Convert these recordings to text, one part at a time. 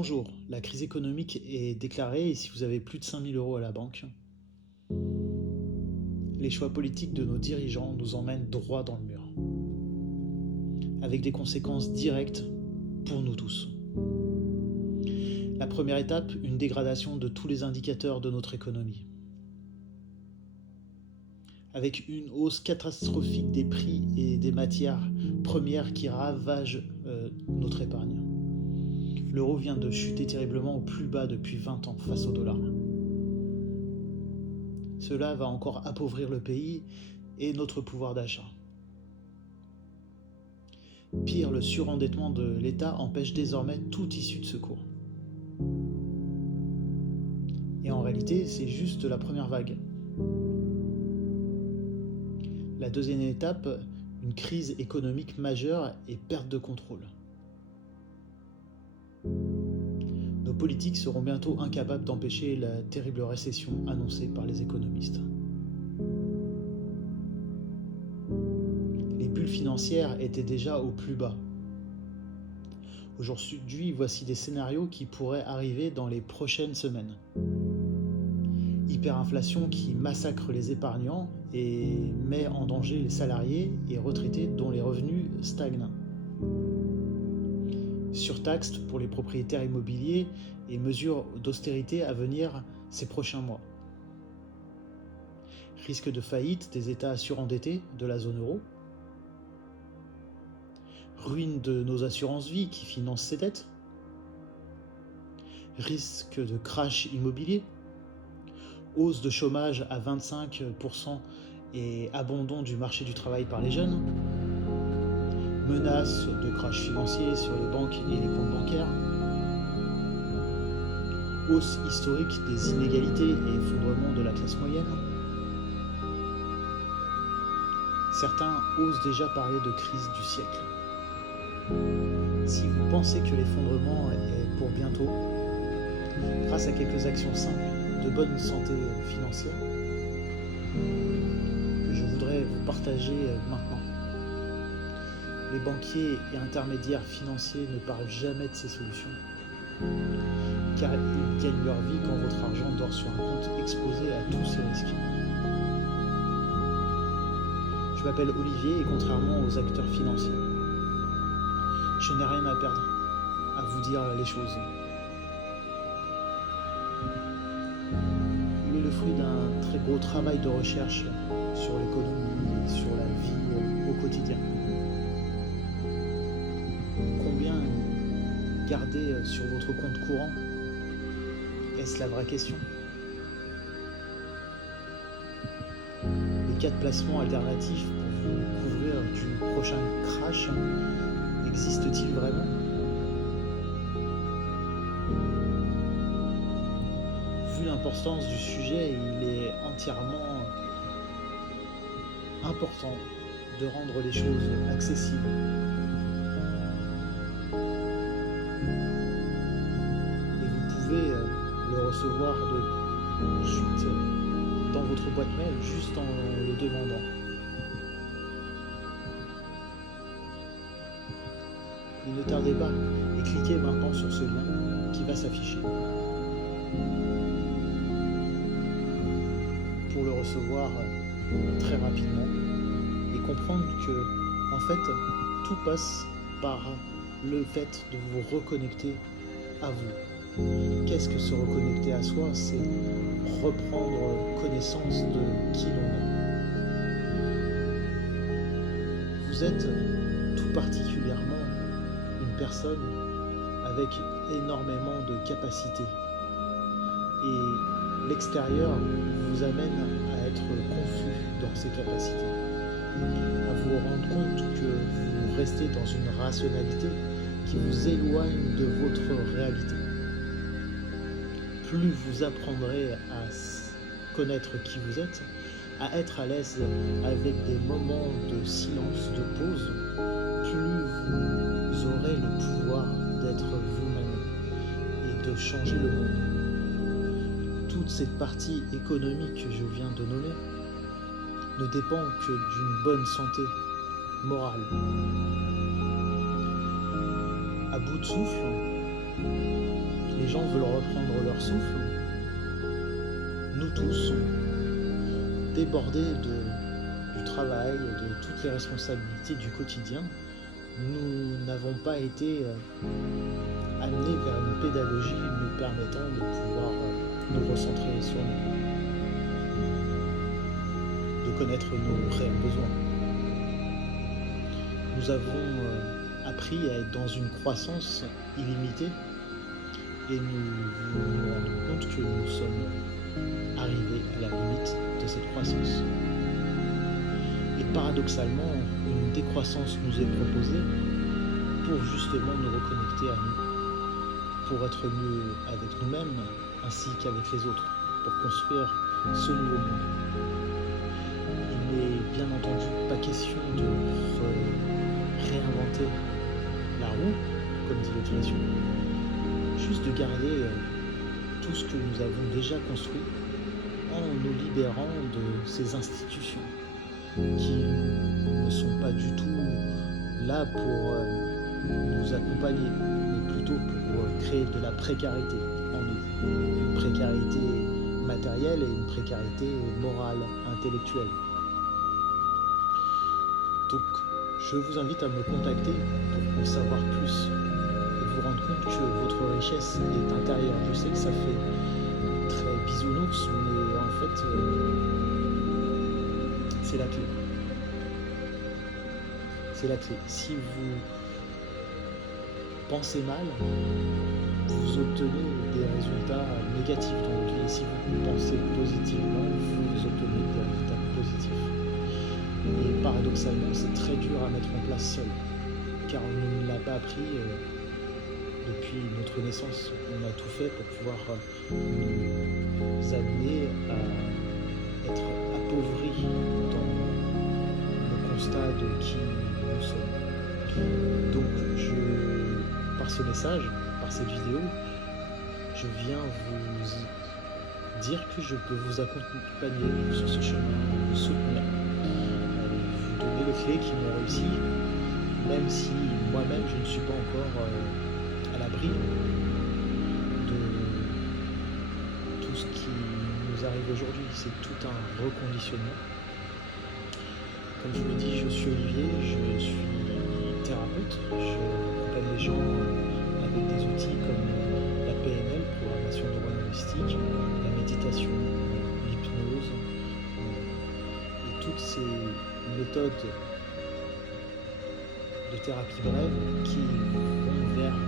Bonjour, la crise économique est déclarée et si vous avez plus de 5 000 € à la banque, les choix politiques de nos dirigeants nous emmènent droit dans le mur, avec des conséquences directes pour nous tous. La première étape, une dégradation de tous les indicateurs de notre économie, avec une hausse catastrophique des prix et des matières premières qui ravagent notre épargne. L'euro vient de chuter terriblement au plus bas depuis 20 ans face au dollar. Cela va encore appauvrir le pays et notre pouvoir d'achat. Pire, le surendettement de l'État empêche désormais toute issue de secours. Et en réalité, c'est juste la première vague. La deuxième étape, une crise économique majeure et perte de contrôle. Nos politiques seront bientôt incapables d'empêcher la terrible récession annoncée par les économistes. Les bulles financières étaient déjà au plus bas. Aujourd'hui, voici des scénarios qui pourraient arriver dans les prochaines semaines. Hyperinflation qui massacre les épargnants et met en danger les salariés et retraités dont les revenus stagnent. Surtaxe pour les propriétaires immobiliers et mesures d'austérité à venir ces prochains mois. Risque de faillite des États surendettés de la zone euro. Ruine de nos assurances-vie qui financent ces dettes. Risque de crash immobilier. Hausse de chômage à 25% et abandon du marché du travail par les jeunes. Menace de crash financier sur les banques et les comptes bancaires. Hausse historique des inégalités et effondrement de la classe moyenne. Certains osent déjà parler de crise du siècle. Si vous pensez que l'effondrement est pour bientôt, grâce à quelques actions simples de bonne santé financière, que je voudrais vous partager maintenant. Les banquiers et intermédiaires financiers ne parlent jamais de ces solutions, car ils gagnent leur vie quand votre argent dort sur un compte exposé à tous ces risques. Je m'appelle Olivier et contrairement aux acteurs financiers, je n'ai rien à perdre à vous dire les choses. Il est le fruit d'un très gros travail de recherche sur l'économie et sur la vie au quotidien. Combien gardez sur votre compte courant? Est-ce la vraie question? Les 4 placements alternatifs pour vous couvrir du prochain crash existent-ils vraiment? Vu l'importance du sujet, il est entièrement important de rendre les choses accessibles. Et vous pouvez le recevoir de suite dans votre boîte mail juste en le demandant. Ne tardez pas et cliquez maintenant sur ce lien qui va s'afficher pour le recevoir très rapidement et comprendre que en fait tout passe par le fait de vous reconnecter à vous. Qu'est-ce que se reconnecter à soi? C'est reprendre connaissance de qui l'on est. Vous êtes tout particulièrement une personne avec énormément de capacités et l'extérieur vous amène à être confus dans ces capacités, à vous rendre compte que vous restez dans une rationalité qui vous éloigne de votre réalité. Plus vous apprendrez à connaître qui vous êtes, à être à l'aise avec des moments de silence, de pause, plus vous aurez le pouvoir d'être vous-même et de changer le monde. Toute cette partie économique que je viens de nommer ne dépend que d'une bonne santé morale. À bout de souffle, les gens veulent reprendre leur souffle, nous tous, débordés du travail, de toutes les responsabilités du quotidien, nous n'avons pas été amenés vers une pédagogie nous permettant de pouvoir nous recentrer sur nous, de connaître nos réels besoins. Nous avons appris à être dans une croissance illimitée et nous nous rendons compte que nous sommes arrivés à la limite de cette croissance. Et paradoxalement, une décroissance nous est proposée pour justement nous reconnecter à nous, pour être mieux avec nous-mêmes ainsi qu'avec les autres, pour construire ce nouveau monde. Il n'est bien entendu pas question de réinventer la roue, comme dit l'expression, juste de garder tout ce que nous avons déjà construit en nous libérant de ces institutions qui ne sont pas du tout là pour nous accompagner, mais plutôt pour créer de la précarité en nous. Une précarité matérielle et une précarité morale, intellectuelle. Donc, je vous invite à me contacter pour en savoir plus et vous rendre compte que votre richesse est intérieure. Je sais que ça fait très bisounours, mais en fait, c'est la clé. C'est la clé. Si vous pensez mal, vous obtenez des résultats négatifs dans votre vie. Et si vous pensez positivement, vous obtenez des résultats positifs. Et paradoxalement, c'est très dur à mettre en place seul, car on ne l'a pas appris depuis notre naissance. On a tout fait pour pouvoir nous amener à être appauvris dans le constat de qui nous sommes. Donc, par ce message, par cette vidéo, je viens vous dire que je peux vous accompagner sur ce chemin, vous soutenir, vous donner les clés qui m'ont réussi, même si moi-même je ne suis pas encore à l'abri de tout ce qui nous arrive aujourd'hui. C'est tout un reconditionnement. Comme je vous l'ai dit, je suis Olivier, je suis thérapeute, j'accompagne les gens avec des outils comme la PNL, programmation neurolinguistique, la méditation, l'hypnose et toutes ces méthodes de thérapie brève qui vont vers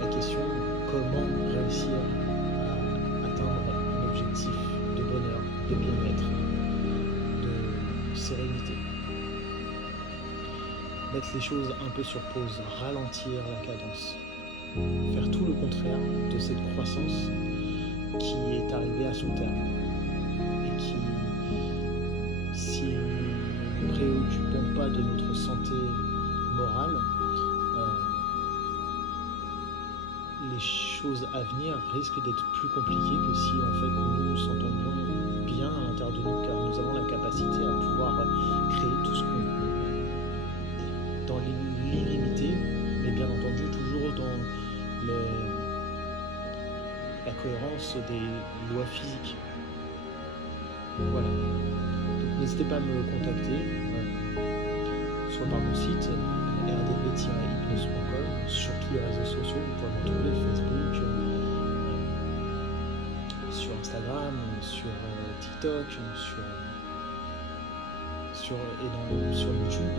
la question comment réussir à atteindre un objectif de bonheur, de bien-être, de sérénité. Mettre les choses un peu sur pause, ralentir la cadence, faire tout le contraire de cette croissance qui est arrivée à son terme et qui, si nous ne nous préoccupons pas de notre santé morale, les choses à venir risquent d'être plus compliquées que si en fait nous nous sentons bien à l'intérieur de nous, car nous avons la capacité à pouvoir créer tout ce qu'on veut dans l'illimité, mais bien entendu toujours dans la cohérence des lois physiques. Voilà. Donc n'hésitez pas à me contacter, soit par mon site rdv-hypnose.com, sur tous les réseaux sociaux, vous pouvez me retrouver Facebook, sur Instagram, sur TikTok, sur YouTube,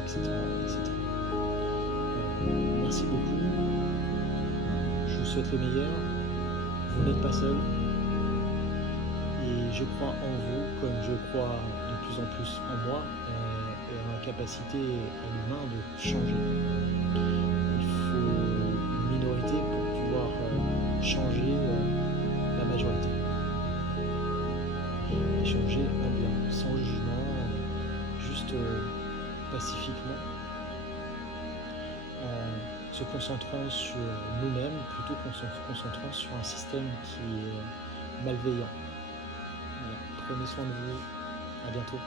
etc. Merci beaucoup, je vous souhaite le meilleur, vous n'êtes pas seul, et je crois en vous comme je crois de plus en plus en moi et en la capacité à l'humain de changer. Il faut une minorité pour pouvoir changer la majorité. Et changer en bien, sans jugement, juste pacifiquement, en se concentrant sur nous-mêmes plutôt qu'en se concentrant sur un système qui est malveillant. Voilà. Prenez soin de vous, à bientôt.